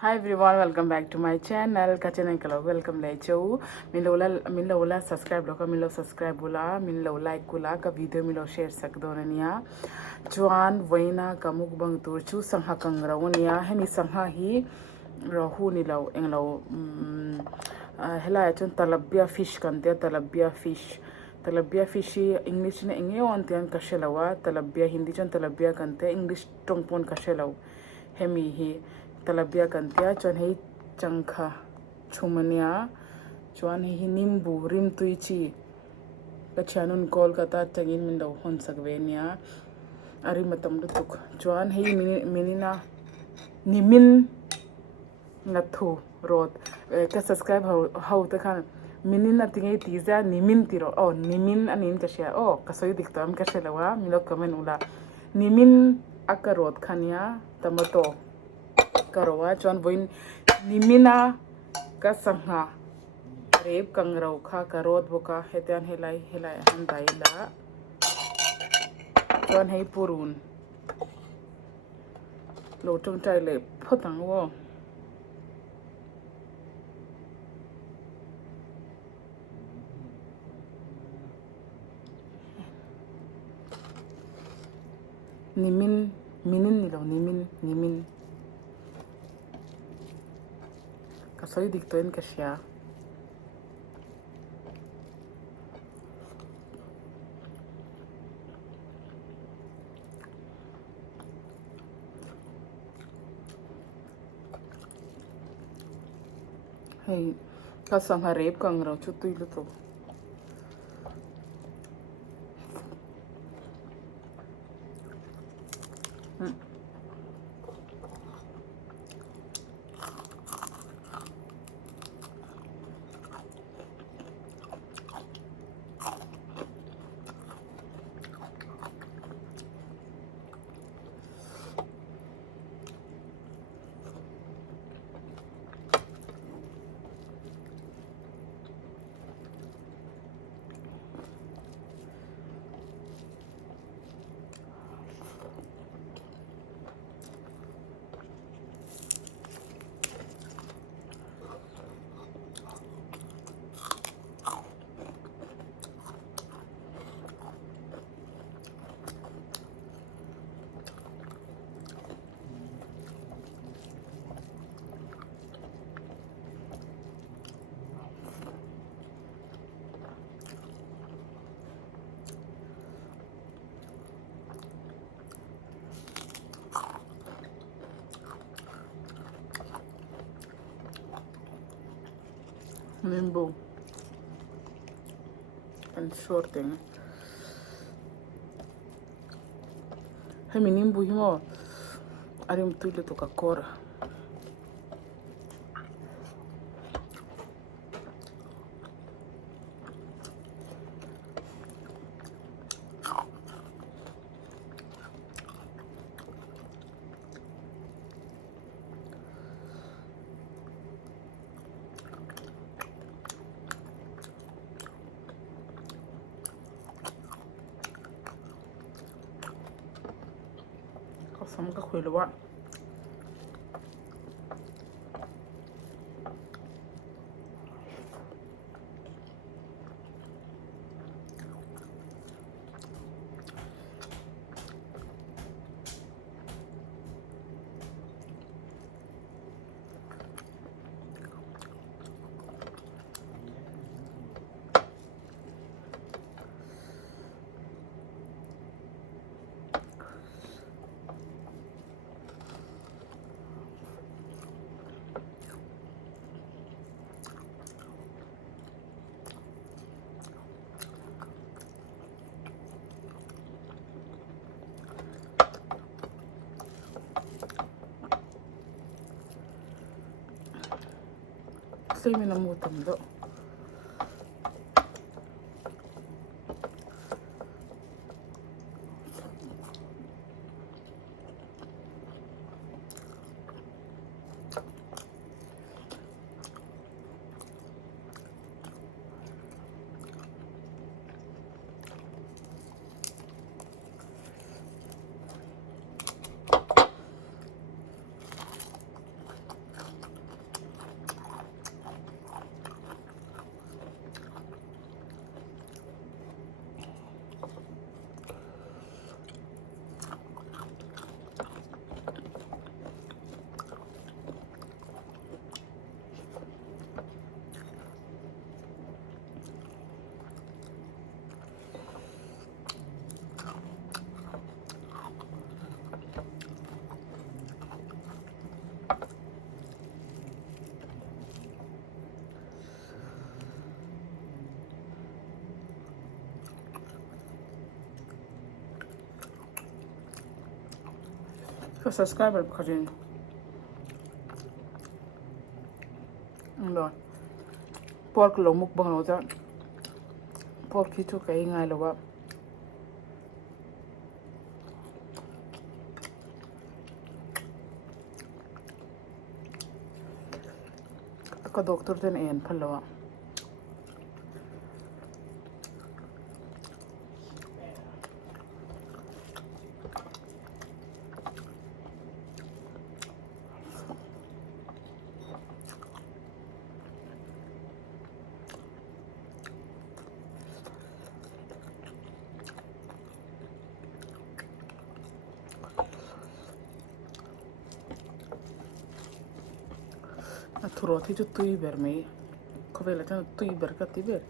Hi everyone, welcome back to my channel. Kachana kalo welcome lai chau. Min lo subscribe lo ka min lo subscribe bola, min lo like bola ka video min lo share sak do niya. Chuan voina ka mukbang tur chu sangha kang rawnia hemi sangha hi rahu ni lo englo hela chun talabia fish kan te talabia fish. Talabia fishi English na ingyo antian kashelawa talabia Hindi chun talabia kan te English tongpon kashelaw hemi hi talabia kan tia chuan hei changkha chumania chuan hei nimbu rim tuichi ka chanun kolkata tangin min do hon sakvenia ari matam lutuk chuan hei minina nimin ngathu rot ka subscribe how ta khan minin na tingai tiza nimin tiro nimin anin ka share kasoi diktam ka shelawa milo comment ula nimin akarot khania tamato karawa chuan voin nimina ka sangha rep kangrau kha karot boka hetian helai han daila chuan hei purun lo tung tai le photang wo nimin minin ni lo nimin kasoi diktoin ka share hei ka sangha rep kangrau chu tuilu to nimbu and shorting hei nimbu himo arim tuilu to ka kora kasam ka khwelwa sai mina mutam do subscribe ka rin. Rồi pork lo muk bang lo cha pork ki chu kai ngai lo wa ka doctor ten en phal lo wa thuro thi chu tui ber mai ko vela tan tui ber ka ti ber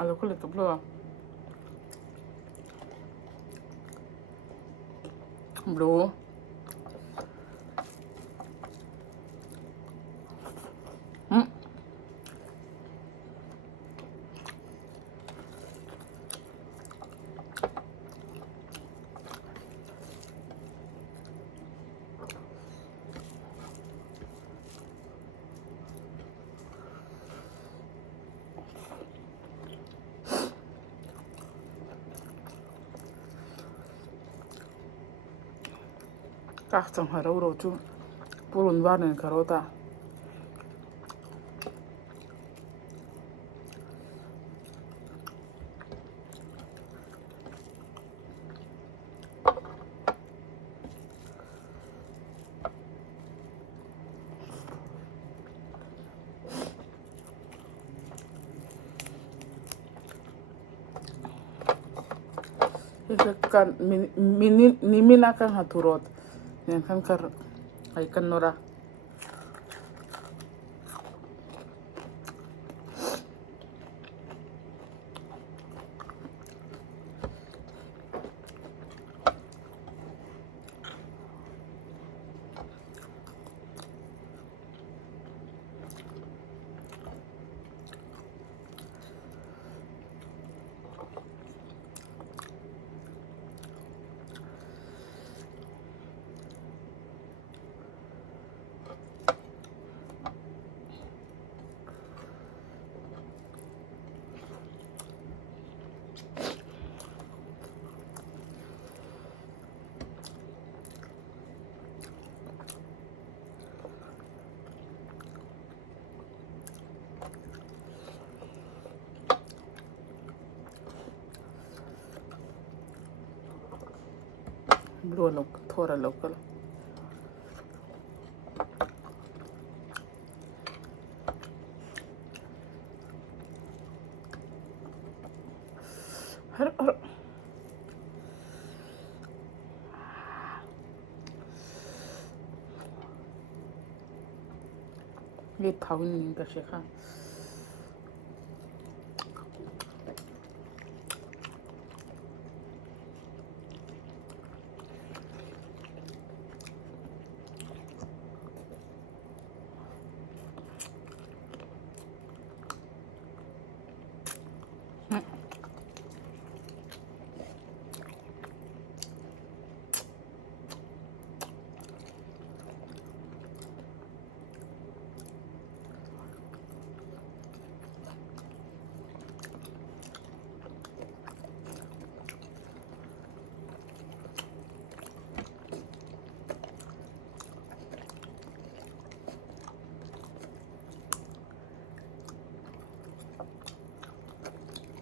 alo ko le to blo blo ka chang ha ro chu purun wa nen karo ta kan ni mina kan haturot yan kan kar ay kan nora bro lok thora lokal har ये थाउन नहीं कर शेखा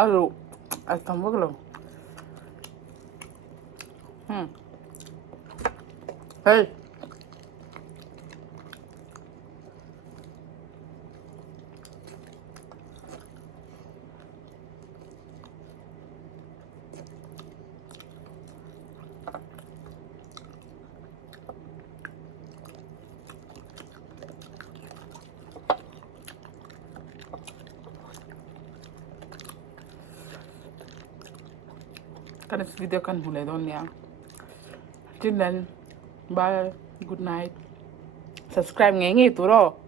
Alo, estamos claro. Hey. kan video kan mulai don ya. Till then, bye, good night. Subscribe ngengi tu ro.